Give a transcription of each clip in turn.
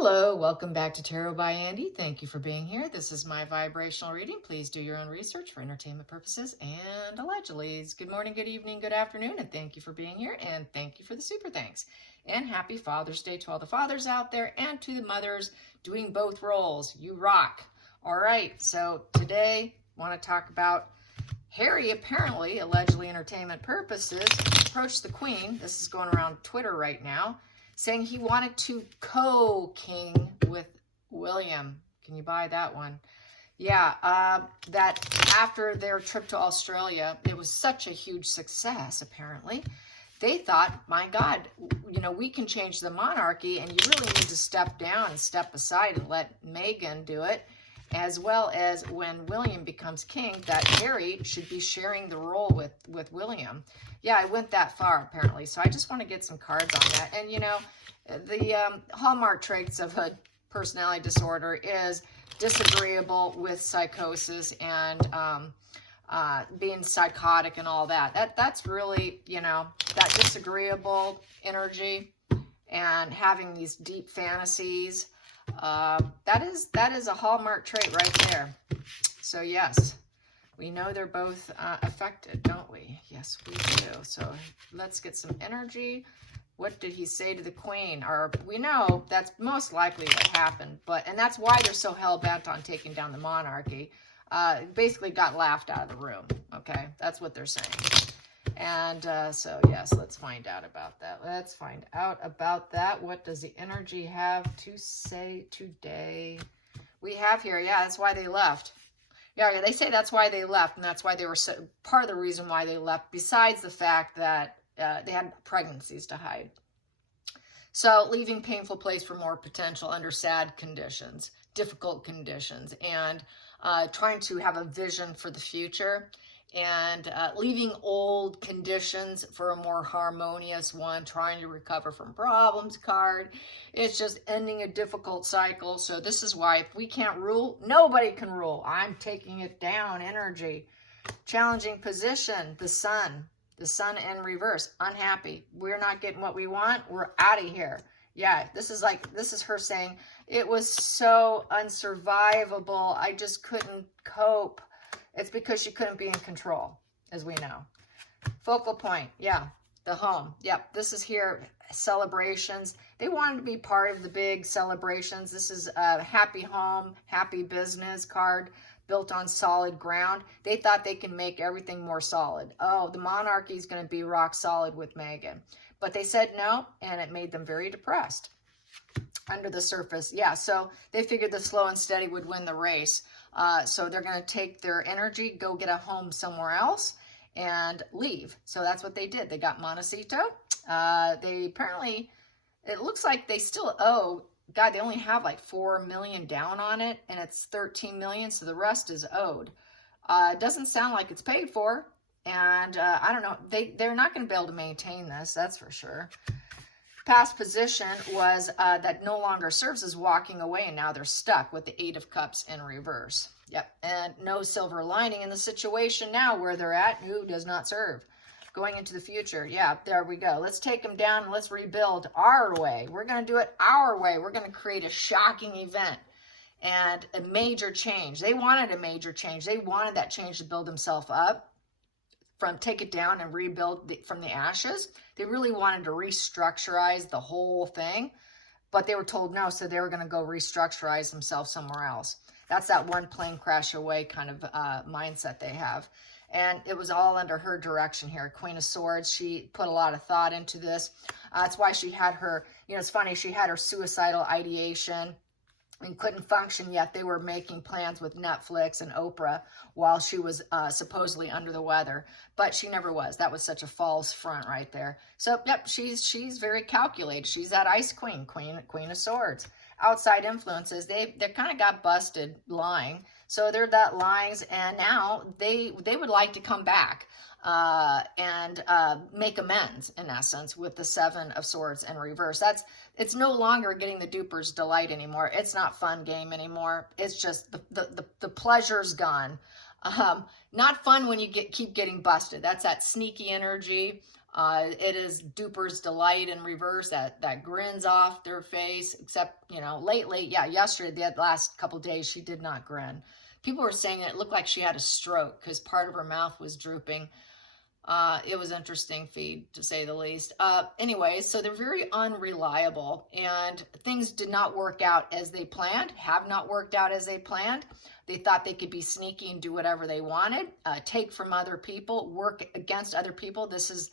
Hello, welcome back to Tarot by Andy. Thank you for being here. This is my vibrational reading. Please do your own research for entertainment purposes and allegedly. Good morning, good evening, good afternoon, and thank you for being here, and thank you for the super thanks. And happy Father's Day to all the fathers out there and to the mothers doing both roles. You rock. All right, so today I want to talk about Harry, apparently, allegedly entertainment purposes, approached the Queen. This is going around Twitter right now, saying he wanted to co-king with William. Can you buy that one? Yeah, that after their trip to Australia, it was such a huge success, apparently. They thought, my God, you know, we can change the monarchy, and you really need to step down and step aside and let Meghan do it, as well as when William becomes king, that Harry should be sharing the role with William. Yeah, I went that far, apparently. So I just want to get some cards on that. And, you know, the hallmark traits of a personality disorder is disagreeable with psychosis and being psychotic and all that. That's really, you know, that disagreeable energy and having these deep fantasies. That is a hallmark trait right there. So yes, we know they're both affected, don't we? Yes, we do. So let's get some energy. What did he say to the Queen? Or we know that's most likely what happened, and that's why they're so hell-bent on taking down the monarchy. Basically got laughed out of the room. Okay, that's what they're saying. And so, yes, let's find out about that. Let's find out about that. What does the energy have to say today? We have here, yeah, that's why they left. Yeah, they say that's why they left, and that's why they were part of the reason why they left, besides the fact that they had pregnancies to hide. So, leaving painful place for more potential under sad conditions, difficult conditions, and trying to have a vision for the future. And leaving old conditions for a more harmonious one, trying to recover from problems card. It's just ending a difficult cycle. So this is why if we can't rule, nobody can rule. I'm taking it down energy. Challenging position, the sun in reverse, unhappy. We're not getting what we want. We're out of here. Yeah, this is her saying, it was so unsurvivable. I just couldn't cope. It's because she couldn't be in control, as we know. Focal point, yeah, the home. Yep, this is here, celebrations. They wanted to be part of the big celebrations. This is a happy home, happy business card built on solid ground. They thought they can make everything more solid. Oh, the monarchy is going to be rock solid with Meghan. But they said no, and it made them very depressed. Under the surface, yeah, so they figured the slow and steady would win the race. So they're going to take their energy, go get a home somewhere else, and leave. So that's what they did. They got Montecito. They apparently, it looks like they still owe, God, they only have like 4 million down on it, and it's 13 million, so the rest is owed. It doesn't sound like it's paid for, and I don't know, they're not going to be able to maintain this, that's for sure. Past position was that no longer serves as walking away, and now they're stuck with the 8 of Cups in reverse. Yep, and no silver lining in the situation now where they're at, who does not serve. Going into the future, yeah, there we go. Let's take them down and let's rebuild our way. We're going to do it our way. We're going to create a shocking event and a major change. They wanted a major change. They wanted that change to build themselves up. From take it down and rebuild from the ashes. They really wanted to restructurize the whole thing, but they were told no, so they were going to go restructurize themselves somewhere else. That's that one plane crash away kind of mindset they have. And it was all under her direction here. Queen of Swords, she put a lot of thought into this. That's why she had her, you know, it's funny, she had her suicidal ideation and couldn't function yet. They were making plans with Netflix and Oprah while she was supposedly under the weather, but she never was. That was such a false front right there. So, yep, she's very calculated. She's that ice queen of swords. Outside influences, they kind of got busted lying. So they're that lying, and now they would like to come back and make amends, in essence, with the 7 of Swords in reverse. It's no longer getting the duper's delight anymore. It's not fun game anymore. It's just the pleasure's gone. Not fun when you keep getting busted. That's that sneaky energy. It is duper's delight in reverse, that grins off their face, except, lately, yeah, yesterday, the last couple days, she did not grin. People were saying it looked like she had a stroke because part of her mouth was drooping. It was interesting feed, to say the least. Anyway, so they're very unreliable, and things did not work out as they planned, have not worked out as they planned. They thought they could be sneaky and do whatever they wanted, take from other people, work against other people. This is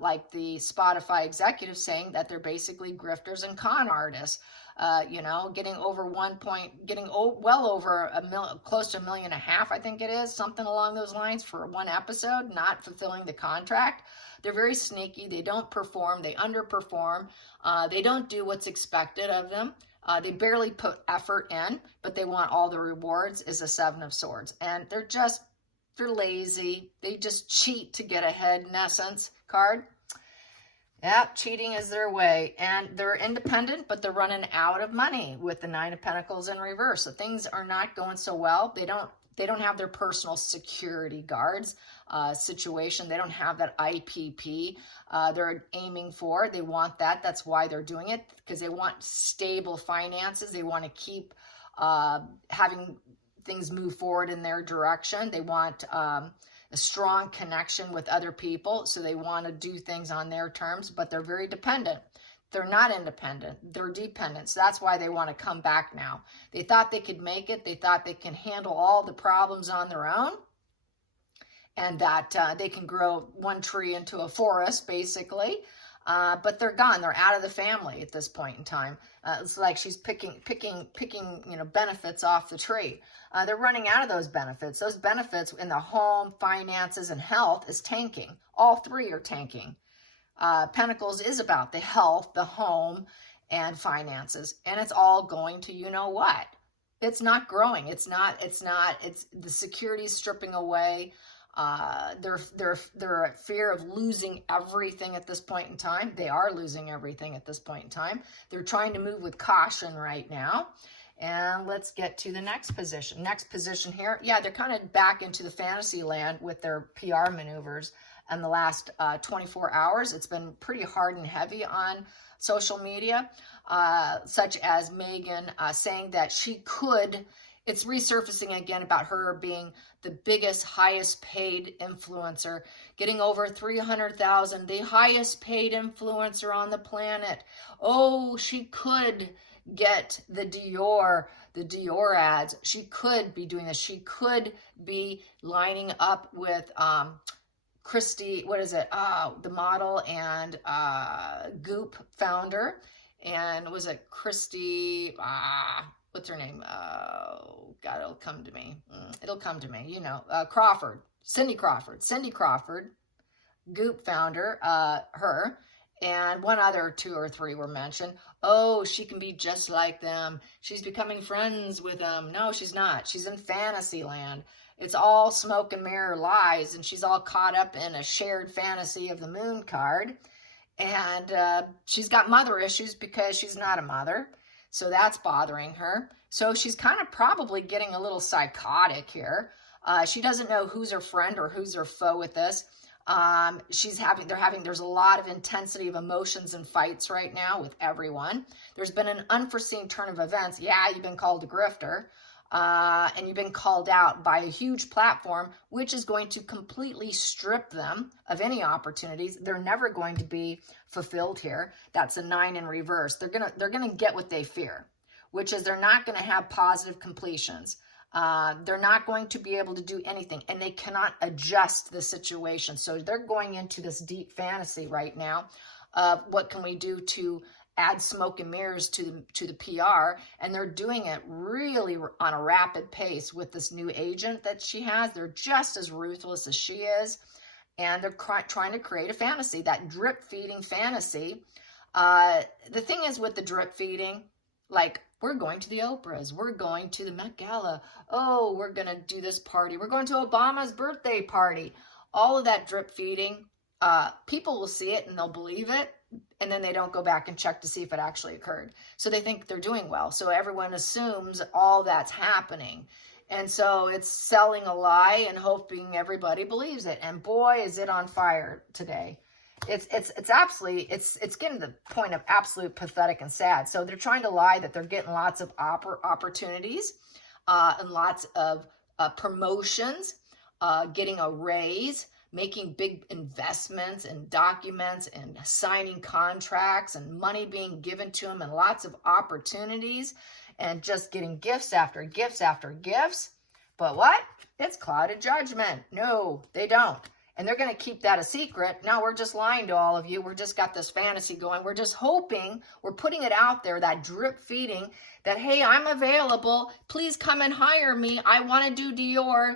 like the Spotify executive saying that they're basically grifters and con artists. Getting over well over close to $1.5 million, I think it is, something along those lines for one episode, not fulfilling the contract. They're very sneaky. They don't perform. They underperform. They don't do what's expected of them. They barely put effort in, but they want all the rewards, is a Seven of Swords. And they're lazy. They just cheat to get ahead, in essence, card. Yep, cheating is their way. And they're independent, but they're running out of money with the Nine of Pentacles in reverse. So things are not going so well. They don't have their personal security guards situation. They don't have that IPP they're aiming for. They want that. That's why they're doing it, because they want stable finances. They want to keep having things move forward in their direction. They want a strong connection with other people, so they want to do things on their terms, but they're very dependent. They're not independent. They're dependent. So that's why they want to come back now. They thought they could make it. They thought they can handle all the problems on their own, and that they can grow one tree into a forest, basically. But they're gone. They're out of the family at this point in time. It's like she's picking, benefits off the tree. They're running out of those benefits. Those benefits in the home, finances, and health is tanking. All three are tanking. Pentacles is about the health, the home, and finances. And it's all going to, what? It's not growing. It's the security is stripping away. They're at fear of losing everything at this point in time. They are losing everything at this point in time. They're trying to move with caution right now. And let's get to the next position. Next position here. Yeah, they're kind of back into the fantasy land with their PR maneuvers. In the last 24 hours, it's been pretty hard and heavy on social media, such as Megan saying that she could. It's resurfacing again about her being the biggest, highest paid influencer, getting over 300,000, the highest paid influencer on the planet. Oh, she could get the Dior ads. She could be doing this. She could be lining up with Christy, the model and Goop founder. And was it Christy, what's her name? Oh, God, it'll come to me. Crawford, Cindy Crawford, Goop founder, her, and one other, 2 or 3 were mentioned. Oh, she can be just like them. She's becoming friends with them. No, she's not. She's in fantasy land. It's all smoke and mirror lies, and she's all caught up in a shared fantasy of the moon card. And she's got mother issues because she's not a mother. So that's bothering her. So she's kind of probably getting a little psychotic here. She doesn't know who's her friend or who's her foe with this. There's a lot of intensity of emotions and fights right now with everyone. There's been an unforeseen turn of events. Yeah, you've been called a grifter. And you've been called out by a huge platform, which is going to completely strip them of any opportunities. They're never going to be fulfilled here. That's a 9 in reverse. They're gonna get what they fear, which is they're not gonna have positive completions. They're not going to be able to do anything, and they cannot adjust the situation. So they're going into this deep fantasy right now of what can we do to add smoke and mirrors to the PR, and they're doing it really on a rapid pace with this new agent that she has. They're just as ruthless as she is, and they're trying to create a fantasy, that drip feeding fantasy. The thing is with the drip feeding, like, we're going to the Oprahs, we're going to the Met Gala, oh, we're gonna do this party, we're going to Obama's birthday party. All of that drip feeding, people will see it and they'll believe it, and then they don't go back and check to see if it actually occurred. So they think they're doing well. So everyone assumes all that's happening. And so it's selling a lie and hoping everybody believes it. And boy, is it on fire today. It's absolutely, it's getting to the point of absolute pathetic and sad. So they're trying to lie that they're getting lots of opportunities and lots of promotions, getting a raise, making big investments and documents and signing contracts and money being given to them and lots of opportunities and just getting gifts after gifts after gifts. But what? It's clouded judgment. No, they don't. And they're going to keep that a secret. No, we're just lying to all of you. We're just got this fantasy going. We're just hoping, we're putting it out there, that drip feeding, that, hey, I'm available. Please come and hire me. I want to do Dior.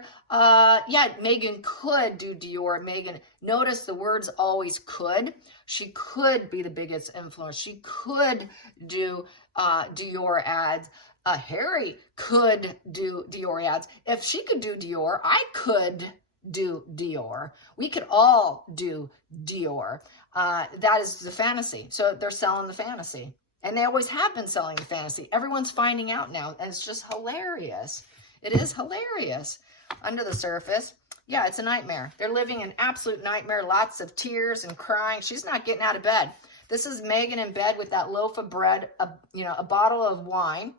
Yeah, Megan could do Dior. Megan, notice the words always could. She could be the biggest influence. She could do Dior ads. Harry could do Dior ads. If she could do Dior, I could do Dior. We could all do Dior. That is the fantasy. So they're selling the fantasy. And they always have been selling the fantasy. Everyone's finding out now. And it's just hilarious. It is hilarious. Under the surface, yeah, it's a nightmare. They're living an absolute nightmare. Lots of tears and crying. She's not getting out of bed. This is Megan in bed with that loaf of bread, a bottle of wine,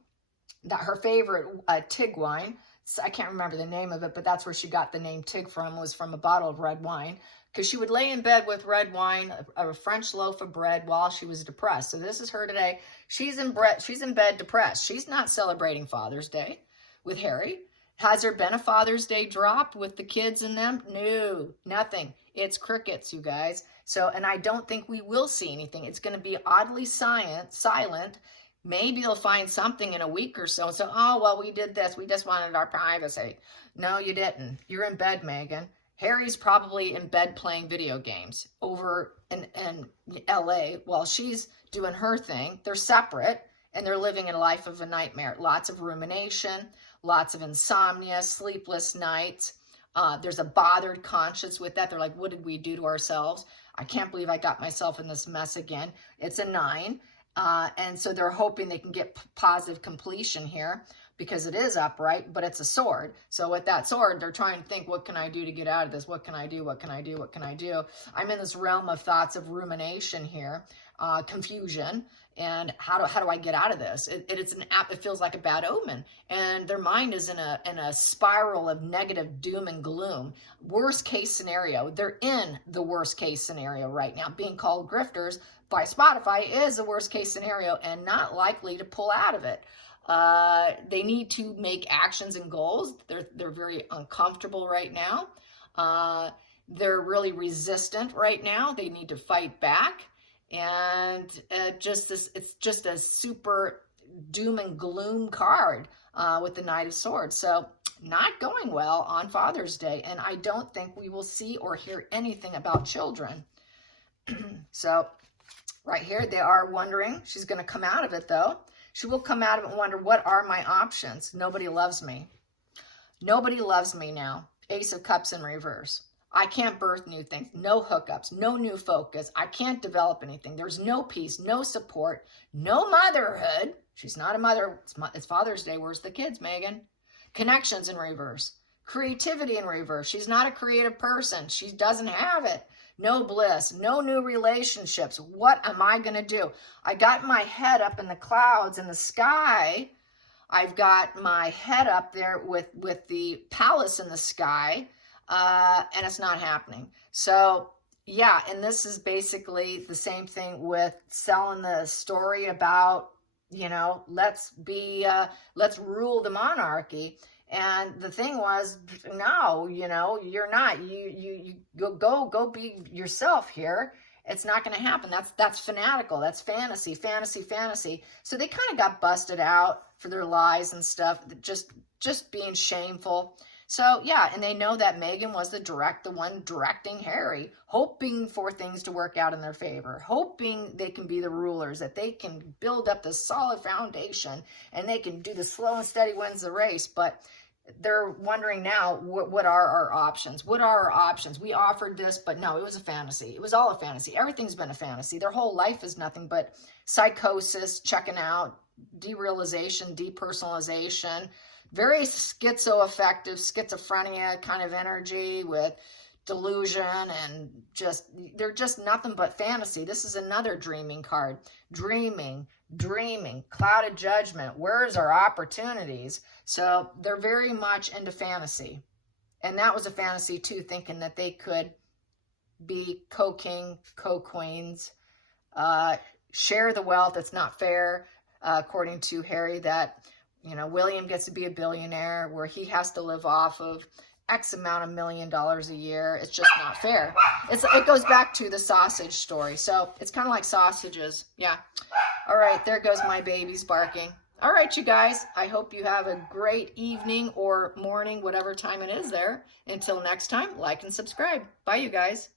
that her favorite Tig wine. I can't remember the name of it, but that's where she got the name Tig from, was from a bottle of red wine. Because she would lay in bed with red wine, a French loaf of bread, while she was depressed. So this is her today. She's in bed depressed. She's not celebrating Father's Day with Harry. Has there been a Father's Day drop with the kids and them? No, nothing. It's crickets, you guys. So, and I don't think we will see anything. It's going to be oddly silent. Maybe you'll find something in a week or so. So, oh, well, we did this. We just wanted our privacy. No, you didn't. You're in bed, Megan. Harry's probably in bed playing video games over in LA while she's doing her thing. They're separate and they're living a life of a nightmare. Lots of rumination, lots of insomnia, sleepless nights. There's a bothered conscience with that. They're like, what did we do to ourselves? I can't believe I got myself in this mess again. It's a 9. And so they're hoping they can get positive completion here because it is upright, but it's a sword. So with that sword, they're trying to think, what can I do to get out of this? What can I do? What can I do? What can I do? I'm in this realm of thoughts of rumination here, confusion, and how do I get out of this? It feels like a bad omen, and their mind is in a spiral of negative doom and gloom. Worst case scenario. They're in the worst case scenario right now. Being called grifters by Spotify is the worst case scenario and not likely to pull out of it. They need to make actions and goals. They're very uncomfortable right now. They're really resistant right now. They need to fight back. And it's just a super doom and gloom card with the Knight of Swords. So not going well on Father's Day. And I don't think we will see or hear anything about children. So right here, they are wondering. She's going to come out of it, though. She will come out of it and wonder, what are my options? Nobody loves me. Nobody loves me now. Ace of Cups in reverse. I can't birth new things. No hookups. No new focus. I can't develop anything. There's no peace. No support. No motherhood. She's not a mother. It's Father's Day. Where's the kids, Megan? Connections in reverse. Creativity in reverse. She's not a creative person. She doesn't have it. No bliss, no new relationships. What am I going to do? I got my head up in the clouds in the sky. I've got my head up there with the palace in the sky, and it's not happening. So, yeah, and this is basically the same thing with selling the story about, let's rule the monarchy. And the thing was, no, you're not. You go be yourself here. It's not going to happen. That's fanatical. That's fantasy. So they kind of got busted out for their lies and stuff. Just being shameful. So yeah, and they know that Megan was the one directing Harry, hoping for things to work out in their favor, hoping they can be the rulers, that they can build up this solid foundation, and they can do the slow and steady wins the race. But they're wondering now, what are our options? What are our options? We offered this, but no, it was a fantasy. It was all a fantasy. Everything's been a fantasy. Their whole life is nothing but psychosis, checking out, derealization, depersonalization, very schizoaffective, schizophrenia kind of energy with delusion and they're just nothing but fantasy. This is another dreaming card. Dreaming, cloud of judgment. Where's our opportunities? So they're very much into fantasy. And that was a fantasy too, thinking that they could be co-king, co-queens, share the wealth. It's not fair, according to Harry, that, you know, William gets to be a billionaire where he has to live off of X amount of $1 million a year. It's just not fair. It goes back to the sausage story. So it's kind of like sausages. Yeah. All right. There goes my babies barking. All right, you guys. I hope you have a great evening or morning, whatever time it is there. Until next time, like and subscribe. Bye, you guys.